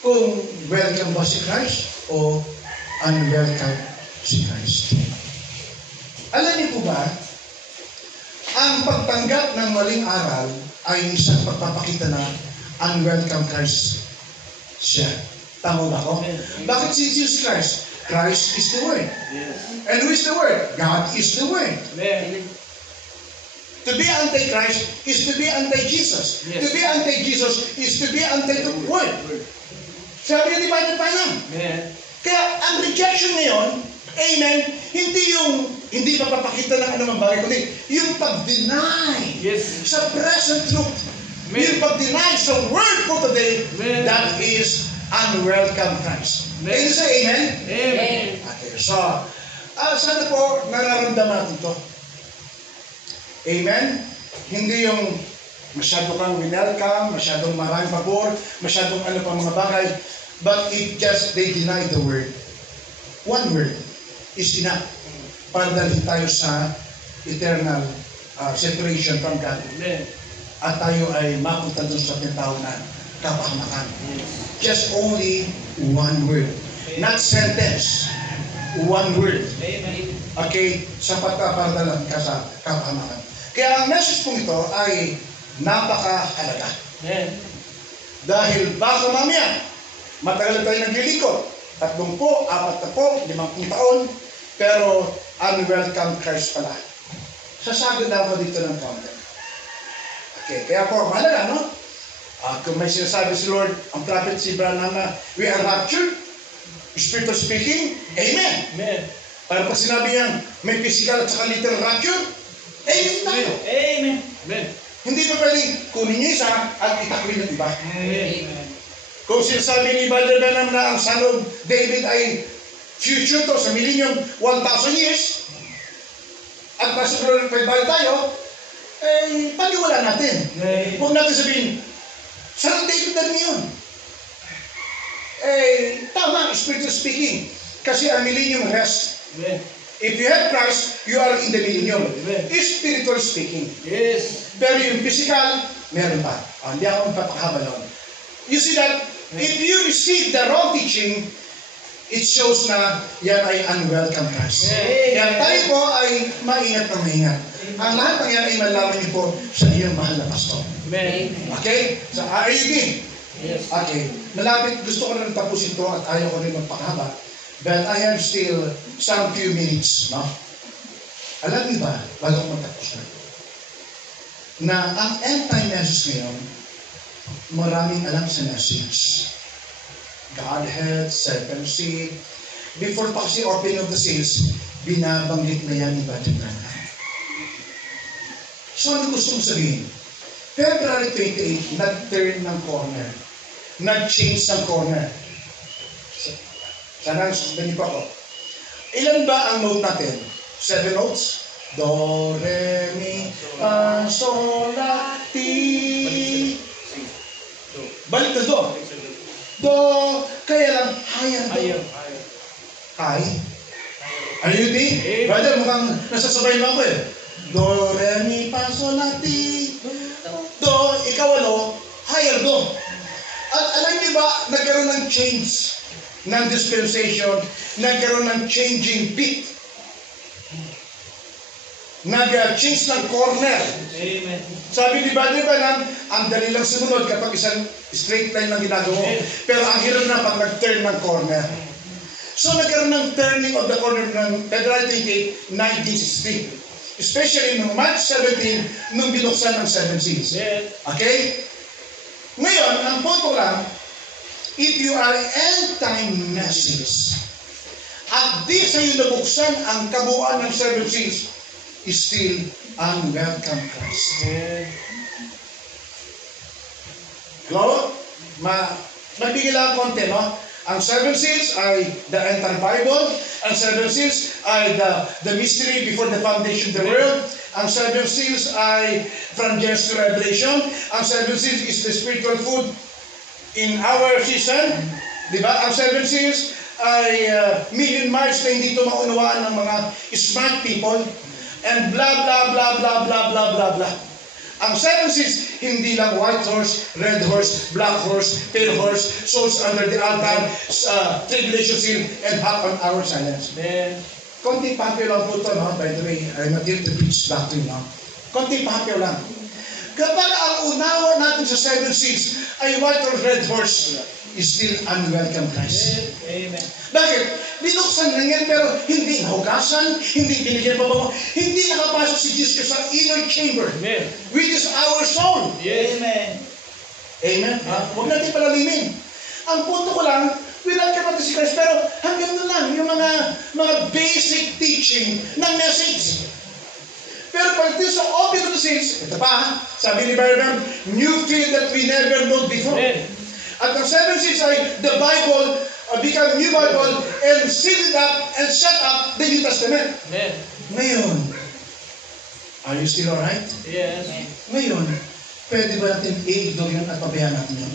Kung welcome ba si Christ o unwelcome si Christ. Alam niyo po ba, ang pagtanggap ng maling aral ay isang pagpapakita na unwelcome Christ siya. Tama ba ako? Bakit si Jesus Christ? Christ is the Word. Yes. And who is the Word? God is the Word. Amen. To be anti-Christ is to be anti-Jesus. Yes. To be anti-Jesus is to be anti-the Word. Sabi niya, divided by lang. Amen. Kaya ang rejection ngayon, amen, hindi papapakita ng anumang bagay, kundi yung pag-deny Yes. sa present truth. Amen. Yung pag-deny sa word for today, Amen. that is unwelcome Christ. Amen. Can you say amen? Amen. Okay, so, sana po nararamdaman natin ito. Amen? Hindi yung masyado kang winelcome, masyadong maraming pabor, masyadong ano pa mga bagay, but it just, they deny the word. One word is enough para dalhin tayo sa eternal separation from God. Amen. At tayo ay mapunta doon sa tinatawag na kapahamakan. Just only one word. Not sentence. One word. Amen. Okay? Sapat na para dalhin ka sa kapahamakan. Kaya ang message po ito ay napakahalaga. Amen. Dahil baka mamaya, matagal na tayo naglilingkod. 30, 40, 50 taon, pero unwelcome Christ pala. Sasagod lang ako dito ng konti. Okay, kaya po, mahalaga, no? Kung may sinasabi si Lord, ang prophet si Branham na, we are raptured, spiritual speaking, amen. Amen. Para pag sinabi niyan, may physical at saka literal rapture, amen tayo. Amen. Amen. Hindi pa pwedeng kunin niya isa at itakwil ng iba. Amen. Kung sinasabi ni Brother Branham na ang Son of David ay future to sa millennium, 1,000 years, at nasa glorified body tayo, eh, paniwala natin. Huwag natin sabihin, Son of David na rin yun. Eh, tama, spiritually speaking. Kasi ang millennium rest. If you have Christ, you are in the millennium. Spiritually speaking. Yes. Pero yung physical, meron pa. Hindi ako magpapakahaba nun. You see that, if you receive the wrong teaching, it shows na yan ay unwelcome Christ. Kaya tayo po ay maingat na maingat. Ang lahat ng yan ay malaman niyo po sa iyong mahal na pastor. Amen. Okay? So, are you in? Yes. Okay. Malapit, gusto ko na tapusin ito at ayaw ko rin magpakahaba. But I have still some few minutes, no? Alam niyo ba, bago ko matapos na ang end-time message ngayon, maraming alam sa message. Godhead, second seed. Before pa kasi opening of the seals, binabanggit na yan ni Brother Branham. So, ano gusto mong sabihin? February 28, nag-turn ng corner. Nag-change ng corner. Sana susundan niyo pa ako. Ilan ba ang note natin? 7 notes? Do, re, mi, fa, sol, la, ti. Balik na do. Do, kaya lang, higher do. High. Are you with me? Brother, mukhang nasasabay mo ako eh. Do, re, mi, fa, sol, la, ti. Do, ikaw ano, higher do. At alam niyo ba, nagkaroon ng change ng dispensation, nagkaroon ng changing beat. Nag-change ng corner. Amen. Sabi ni Brother Branham, ang dali lang sumunod kapag isang straight line lang ginagawa mo. Pero ang hirap na pag nag-turn ng corner. So nagkaroon ng turning of the corner ng February 28, 1960. Especially noong March 17, nung binuksan ang 7 seals. Okay? Ngayon, ang punto lang, if you are end-time message, at di sa'yo nabuksan ang kabuuan ng 7 seals, is still unwelcome Christ. Hello? Magbigay lang konti, no? Ang 7 seals ay the entire Bible. Ang 7 seals ay the mystery before the foundation of the world. Ang 7 seals ay from Genesis to Revelation. Ang 7 seals is the spiritual food in our season. Diba? Ang 7 seals ay million miles na hindi ito maunawaan ng mga smart people. And blah, blah, blah, blah, blah, blah, blah, blah. Ang 7 seals, hindi lang white horse, red horse, black horse, pale horse, souls under the altar, tribulation seal, and half an hour silence. Konting papel lang po ito, no? By the way, I'm not here to preach doctrine, no? Konting papel lang. Kapag ang unawa natin sa 7 seals ay white horse, red horse, is still unwelcome Christ. Amen. Bakit? Binuksan na yan, pero hindi nahugasan, hindi binigyan pa ba, hindi nakapasok si Jesus sa inner chamber, Amen. which is our soul. Yes. Amen. Amen? Huwag natin palalimin. Ang punto ko lang, welcome natin si Christ, pero hanggang doon lang, yung mga basic teaching ng message. Pero pag ito sa open of the seals, ito pa, sabi ni Branham, new field that we never known before. Amen. At ang 7 seals ay the Bible become new Bible and sealed up and shut up the New Testament. Amen. Ngayon, are you still alright? Yes. Ngayon, pwede ba natin i-ignore yun at pabayaan natin yun?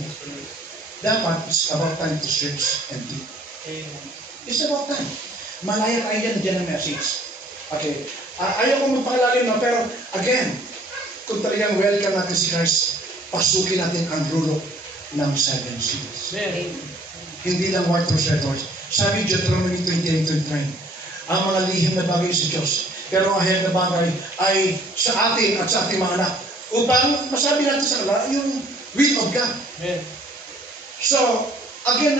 Dapat, it's about time to search and think. Amen. It's about time. Malaya tayo dyan ang message. Okay. Ayaw kong magpakalalim na, pero again, kung talagang welcome natin si Christ, pasukin natin ang rulo ng 7 seals. Amen. Hindi lang white horse, red horse. Sabi Deuteronomy 28:29, ang mga lihim na bagay sa Diyos, pero ang ahayag na bagay ay sa atin at sa ating mga anak, upang masabi natin sa kanila yung will of God. Amen. So, again,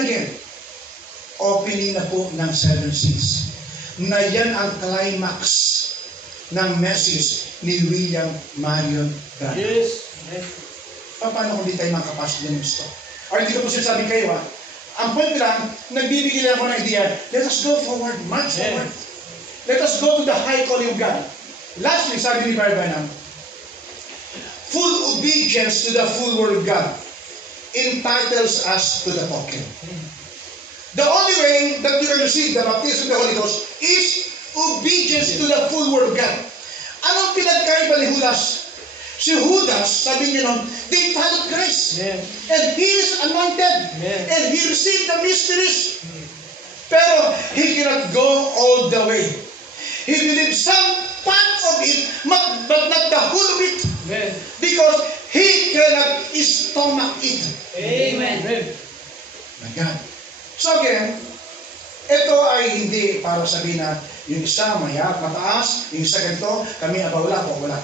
opening na po ng 7 seals, na yan ang climax ng message ni William Marion Branham. Yes. Amen. Paano kung di tayo makapasok ng gusto? Or hindi ko po sinasabi kayo, ha? Ang point lang, nagbibigay lang ako ng idea, let us go forward, march forward. Let us go to the high calling of God. Lastly, sabi ni Brother Branham, full obedience to the full word of God entitles us to the token. The only way that you can receive the baptism of the Holy Ghost is obedience to the full Word of God. Anong pinagkaiba ni Judas? Si Judas, sabi niya nun, they followed Christ. And he is anointed. And he received the mysteries. Pero he cannot go all the way. He believed some part of it, but not the whole of it. Because he cannot stomach it. Amen. My God. So again, ito ay hindi para sabihin na yung isa mataas, yung isa ganito, kami wala po, wala.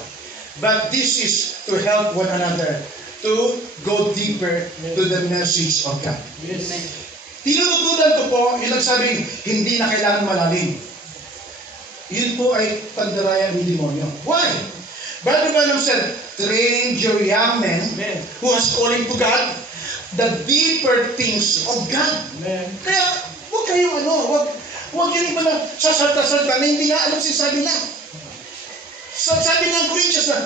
But this is to help one another to go deeper to the message of God. Tinututunan ko po, yung nagsabing hindi na kailangan malalim. Yun po ay pandaraya ng demonyo. Why? Brother Branham said, train your young men who has calling to God the deeper things of God. Kaya, huwag kayong huwag yung iba na sasalta-salta na hindi nga alam sinasabi na. Sabi ng Corinthians na,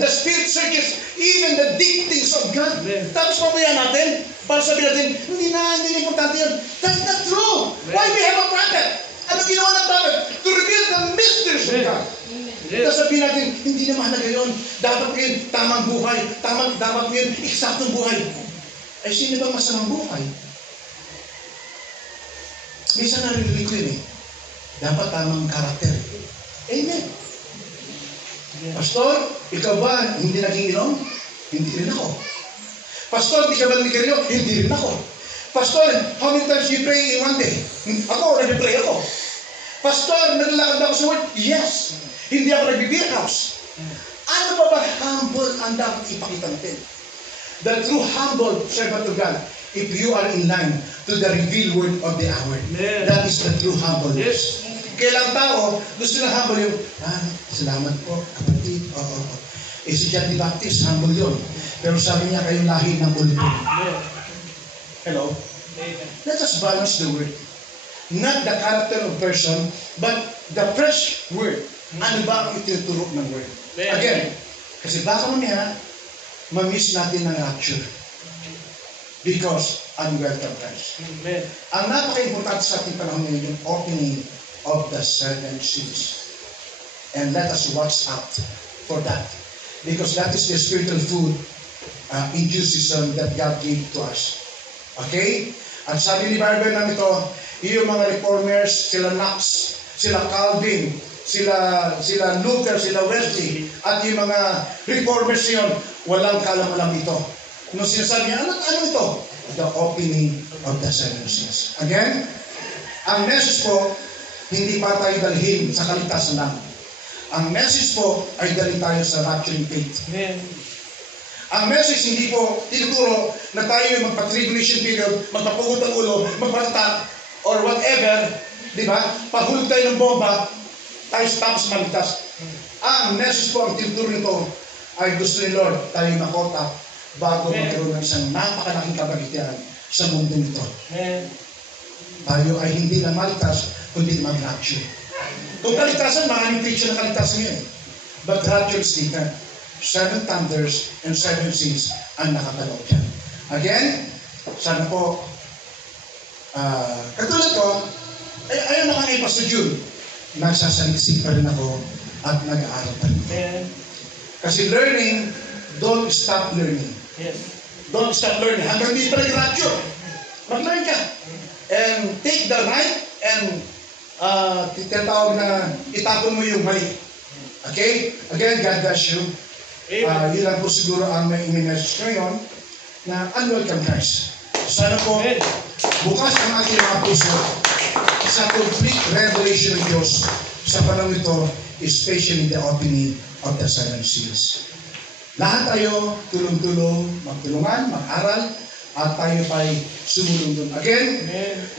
the Spirit searches even the deep things of God. Tapos mamaya natin, para sabihin natin, hindi na importante yun. That's not true. Why we have a prophet? Ano ginawa ng prophet? To reveal the mysteries of God. Tapos sabihin natin, hindi na mahalaga yun. Dapat yun, tamang buhay. Dapat yun, eksaktong buhay. Ay, sino bang masamang buhay? Minsan naririnig ko yun eh. Dapat tamang karakter. Amen. Pastor, ikaw ba hindi nag-iinom? Hindi rin ako. Pastor, di ka ba nag-iinom? Hindi rin ako. Pastor, how many times you pray in one day? Ako, nag-pray ako. Pastor, naglalakad ako sa word? Yes. Hindi ako nag-beer house. Ano ba humble ang dapat ipakita natin? The true humble servant of God, if you are in line to the revealed word of the hour, that is the true humbleness. Kailang tao, gusto na humble yung, salamat po, kapatid. Eh si John the Baptist, humble yun. Pero sabi niya, kayong lahi ng ulipin. Hello? Let us balance the word. Not the character of person, but the fresh word. Ano ba ang itinuturo ng word? Again, kasi baka mamaya, ma-miss natin ang rapture. Because unwelcome Christ. Ang napaka-importante sa ating panahon ngayon, yung opening of the seven seals. And let us watch out for that. Because that is the spiritual food in due season that God gave to us. Okay? At sabi ni Bible namin ito, yung mga reformers, sila Knox, sila Calvin, sila Luther, sila Wesley, at yung mga reformers yun, walang kalam-alam ito. Nung sinasabi niya, ano ito? The opening of the seven seals. Again, ang message po, hindi pa tayo dalhin sa kaligtasan lang. Ang message po ay dalhin tayo sa rapturing faith. Ang message hindi po tinuturo na tayo magpa-tribulation period, magpapugot ang ulo, magpatak, or whatever, di ba? Pahulog tayo ng bomba, tayo tapos maligtas. Ang message po, ang tinuturo nito, ay gusto ni Lord tayo makota bago magkaroon ng isang napakalaking kabagitian sa mundo nito. Tayo ay hindi na maligtas, kundi mag-rapture. Kung kaligtasan, maraming picture na kaligtasan yun. But rapture is different. 7 thunders and 7 seas ang nakatalaw dyan. Again, sana po, katulad ko, ayaw na kami Pastor June, nagsasaliksik pa rin ako at nag-aaral pa rin. Kasi learning, don't stop learning. Don't stop learning. Hanggang di pa nag-rapture. Mag-learn ka. And take the right and tinatawag na itapon mo yung mali. Okay? Again, God bless you. Yun lang po siguro ang may message ngayon na unwelcome Christ. Sana po bukas ang ating mga puso sa complete revelation ng Diyos sa panahon ito, especially the opening of the seven seals. Lahat tayo tulong-tulong, magtulungan, mag-aral, at tayo pa'y sumulong doon. Again,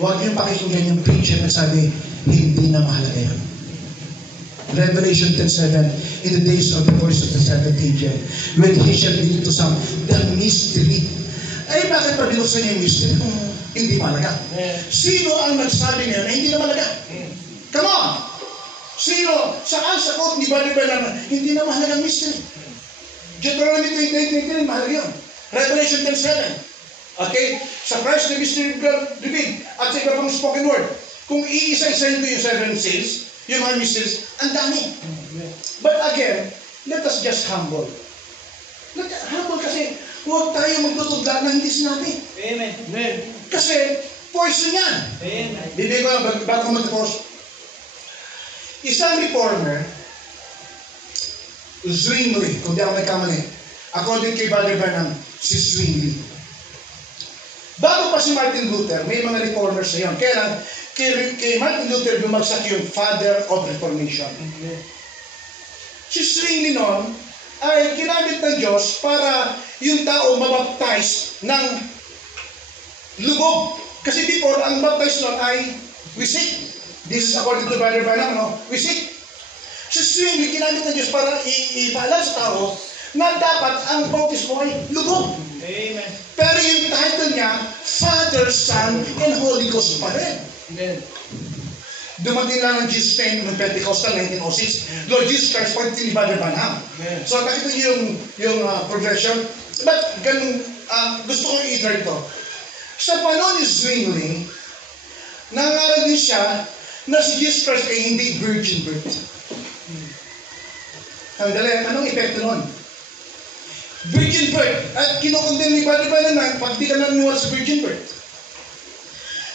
huwag niyo pakikinggan yung preacher na sabi, hindi na mahalaga yan. Revelation 10:7, in the days of the voice of the seventh angel, when he shall reveal to some the mystery. Ay, bakit pa binuksan niya yung mystery kung hindi mahalaga? Sino ang nagsabi niya na hindi na mahalaga? Come on! Sino? Saan sa quote ni Bible na hindi na mahalaga ang mystery? Deuteronomy 28:29, mahalaga yun. Revelation 10:7. Okay? Sa Christ, the mystery of God revealed. At sa iba pang spoken word. Kung iisa-isahin ko yung 7 seals, yung mga mysteries, ang dami. But again, let us just humble. Humble kasi huwag tayo magtutugla na hindi sinabi. Amen. Amen. Kasi poison yan. Amen. Bibig ko lang, bago ko mag-post. Isang reformer, Zwingli, kung di ako may kamali, according kay Brother Branham, si Zwingli. Bago pa si Martin Luther, may mga reformers na yun. Kaya lang, kay Martin Luther bumagsak yung Father of Reformation. Si Zwingli noon ay ginamit ng Diyos para yung tao mabaptize ng lubog. Kasi before, ang baptize noon ay wisik. This is according to Brother Branham, no? Wisik. Si Zwingli ginamit ng Diyos para ipaalam sa tao na dapat ang bautismo ay lubog. Amen. Pero yung title niya, Father, Son, and Holy Ghost pa rin. Amen. Dumating lang ng Jesus name noong Pentecostal 1906. Lord Jesus Christ, pagdating ni Brother Branham. So nakita niyo yung progression. But ganun, gusto kong i-drive ito. Sa panahon ni Zwingli, nangaral din siya na si Jesus Christ ay hindi virgin birth. Sandali, anong epekto nun? Virgin birth. At kinukondem ni Brother Branham pag di ka nanuwal sa virgin birth.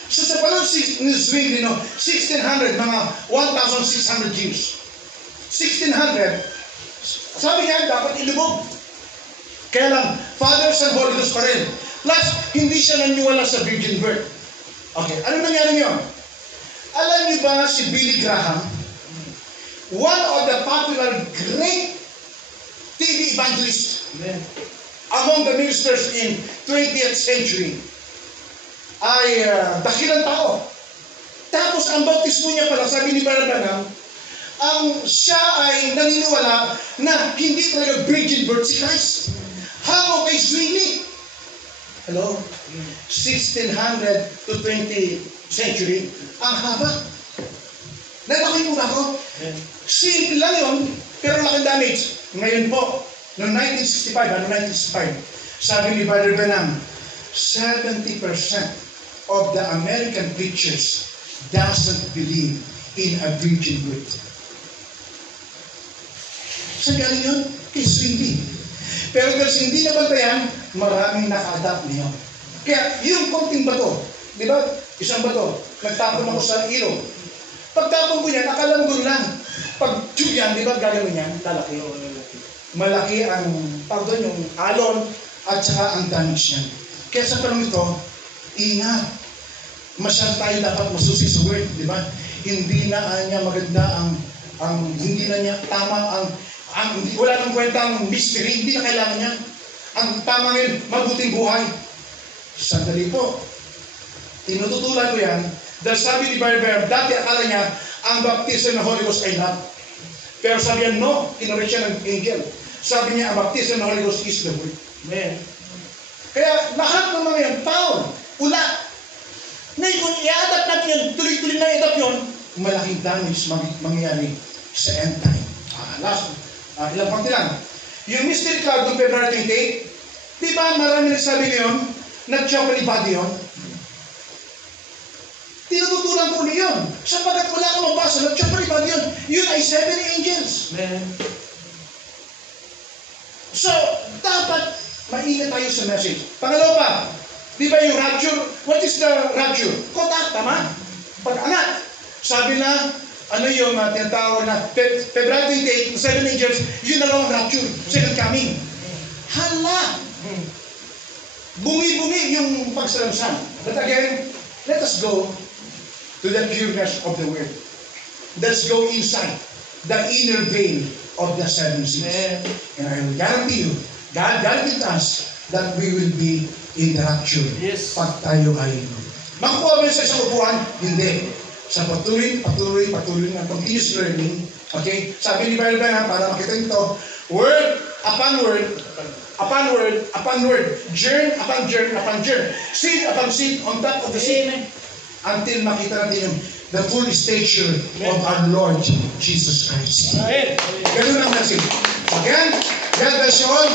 So sa panahon ni Zwingli, 1600, mga 1,600 years. 1600, sabi niya, dapat ilubog. Kaya lang, Father, Son, Holy Ghost pa rin. Plus, hindi siya naniwala sa virgin birth. Okay, ano nangyari niyo? Alam niyo ba si Billy Graham, one of the popular great TV evangelists among the ministers in 20th century, ay dakilang tao. Tapos ang bautismo niya pala, sabi ni Brother Branham, siya ay naniniwala na hindi talaga virgin birth si Christ. Hango kay Zwingli. Hello? 1600 to 20th century, ang haba. Nalaking mo ba ako? Simple lang yun, pero laking damage. Ngayon po, noong 1965, sabi ni Brother Branham, 70% of the American preachers doesn't believe in a virgin birth. Saan galing yun? Kay Zwingli. Pero dahil hindi nabantayan, maraming naka-adapt niyo. Kaya yung konting bato, di ba? Isang bato, nagtapon ako sa ilog. Pagtapon ko yan, akala mo lang. Pag tube yan, di ba gagawin yan? Lalaki. Malaki ang, pardon, yung alon at saka ang damage yan. Kaya sa panahon ito, ingat. Masyado tayo dapat masusi sa word, di ba? Hindi na niya maganda hindi na niya tama wala nang kwentang mystery, hindi na kailangan niya. Ang tama ngayon, mabuting buhay. Sandali po. Tinututulan ko yan dahil sabi ni Brother, dati akala niya ang baptism ng Holy Ghost ay not. Pero sabi niya, no, kinurek siya ng angel. Sabi niya, ang baptism ng Holy Ghost is the word. Amen. Kaya lahat ng mga yan, foul, ula. Ngayon, kung i-adapt natin yan, tuloy-tuloy na i-adapt yun, malaking damage mangyayari sa end time. Ilang pangti lang. Yung mystery cloud noong February 28, di ba marami nagsabi ngayon, nag-chocolate body yun? Tinututulan ko ulit yun. Sapagat wala kang mabasa, nag-chocolate body yun. Yun ay 7 angels. Amen. So, dapat maingat tayo sa message. Pangalawa pa, di ba yung rapture? What is the rapture? Kotak, tama? Pag-anak. Sabi na, ano yung tinatawag na February 28, 7 angels, yun na lang ang rapture, second coming. Hala! Bungi-bungi yung pagsalamsan. But again, let us go to the pureness of the word. Let's go inside the inner veil of the 7 seals. And I will guarantee you, God guaranteed us that we will be in the rapture. Yes. Pag tayo ay makukuha ba sa isang upuan? Hindi. Sa patuloy na continuous learning. Okay? Sabi ni Brother Branham, para makita nito, word upon word, upon word, upon word, germ upon germ, upon germ, seed upon seed, on top of the seed, until makita natin yung the full stature of our Lord Jesus Christ. Ganun ang message. Again, God bless you all.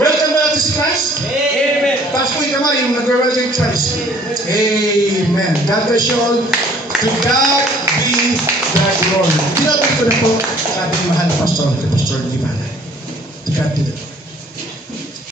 Welcome ba natin si Christ? Amen. Taas po yung kamay, yung nag-welcome Christ. Amen. God bless you all. To God be the glory. Pinabalik ko na po sa ating mahal na pastor, Pastor Ivana. To God be the glory.